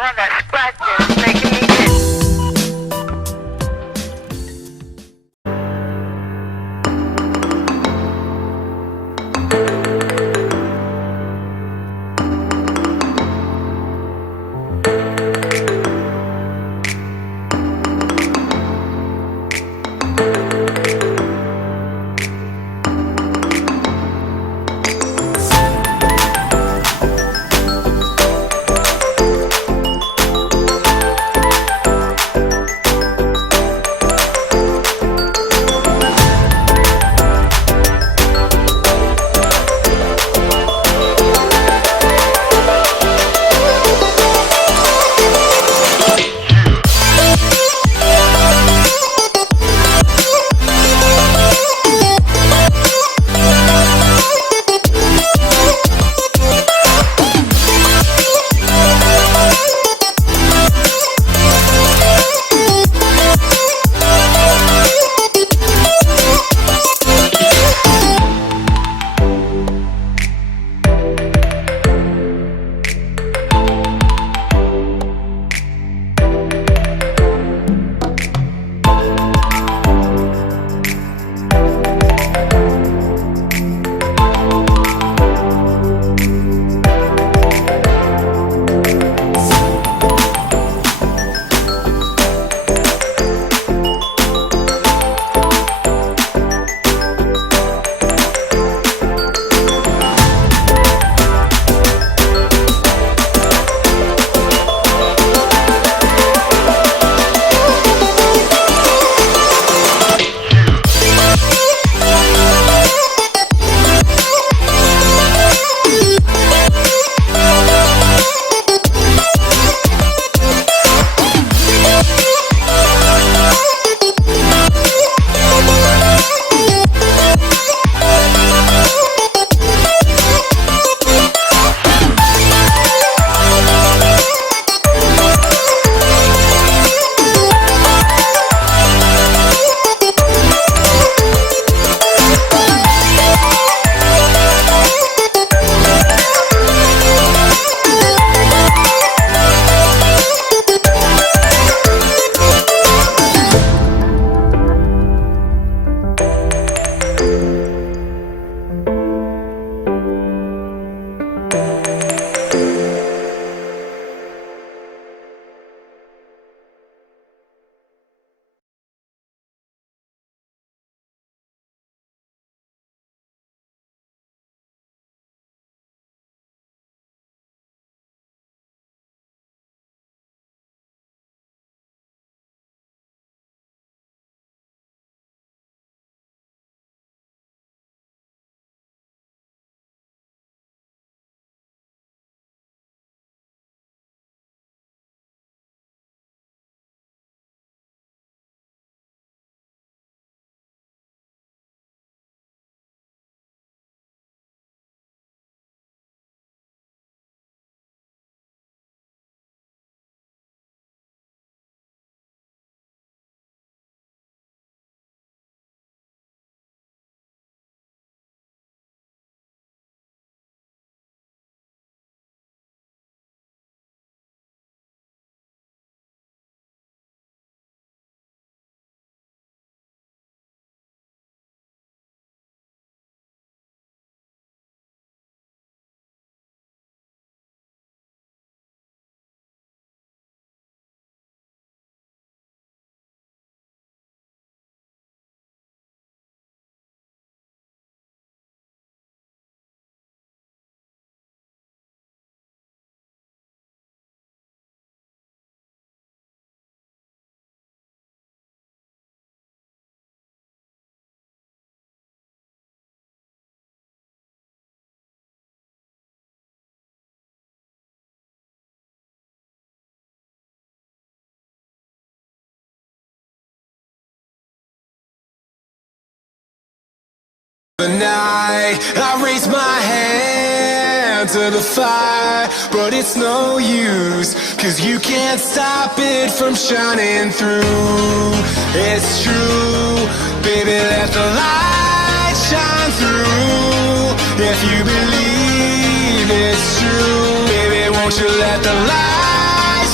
Boy, that Spektrem is making me itch. The night I raise my hand to the fire, but it's no use, 'cause you can't stop it from shining through. It's true, baby, let the light shine through. If you believe it's true, baby, won't you let the light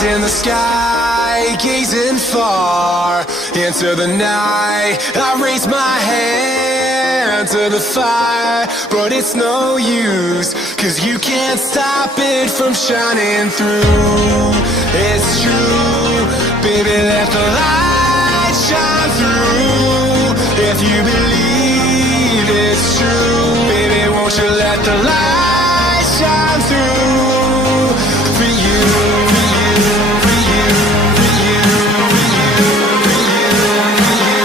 eyes in the sky, gazing far into the night. I raise my hand to the fire, but it's no use, 'cause you can't stop it from shining through. It's true, baby, let the light shine through. If you believe it's true, baby, won't you let the light shine through for you, for you, for you, for you, for you, for you, for you,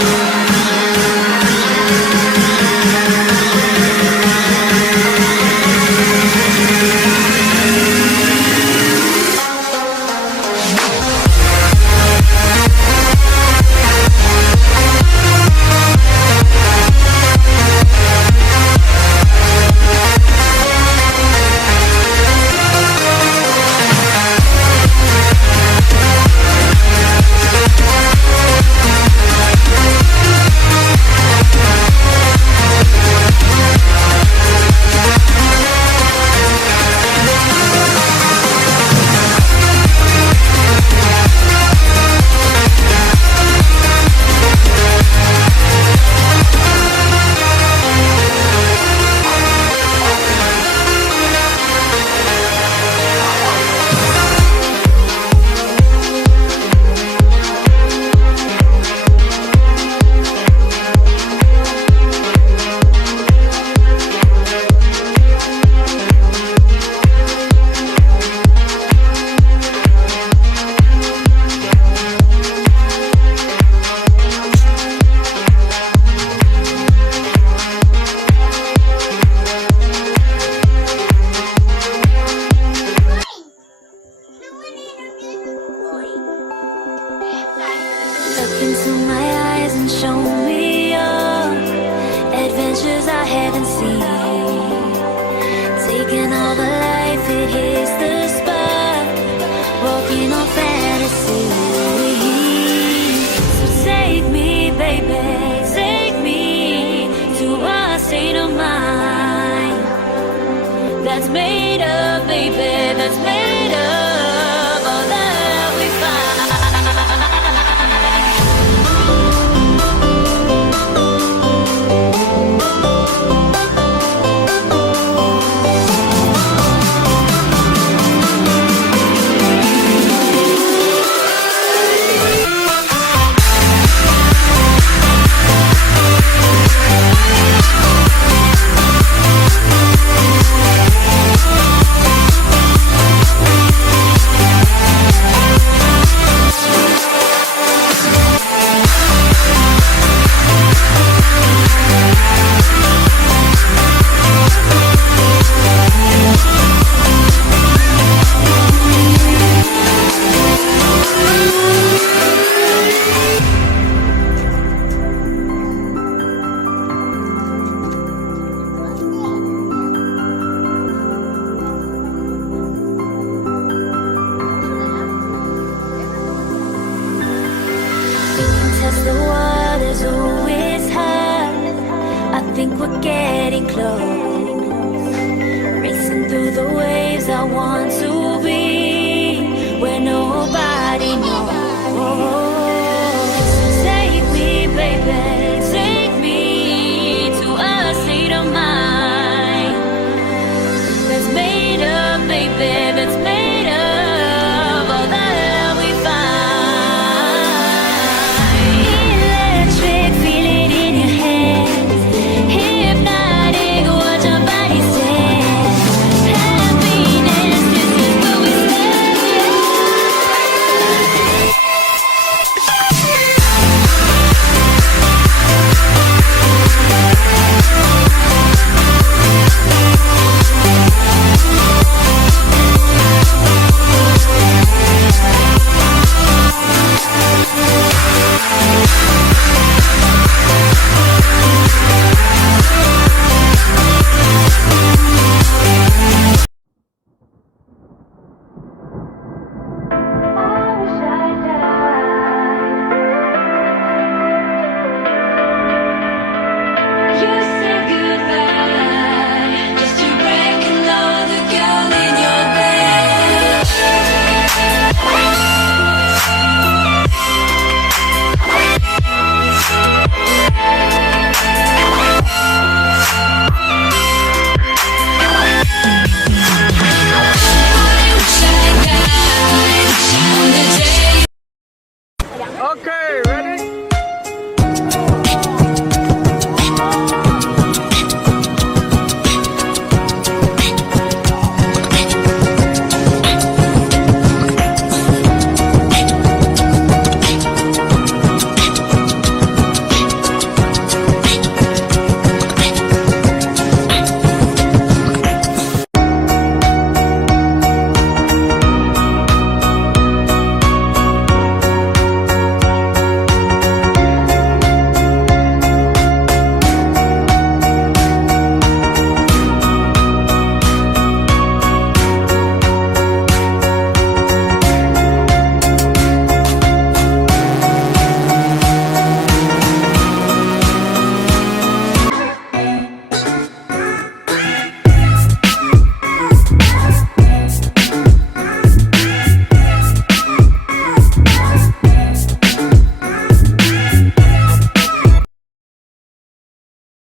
Look into my eyes and show me your adventures I haven't seen. Taking all the life, it hits the spot. Walking on fantasy. So take me, baby, take me to a state of mind that's made of, baby, that's made of all that we find. Test the waters, oh, it's hot. I think we're getting close. Racing through the waves, I want to be where nobody knows. Take me, baby, take me to a state of mind that's made of, baby, that's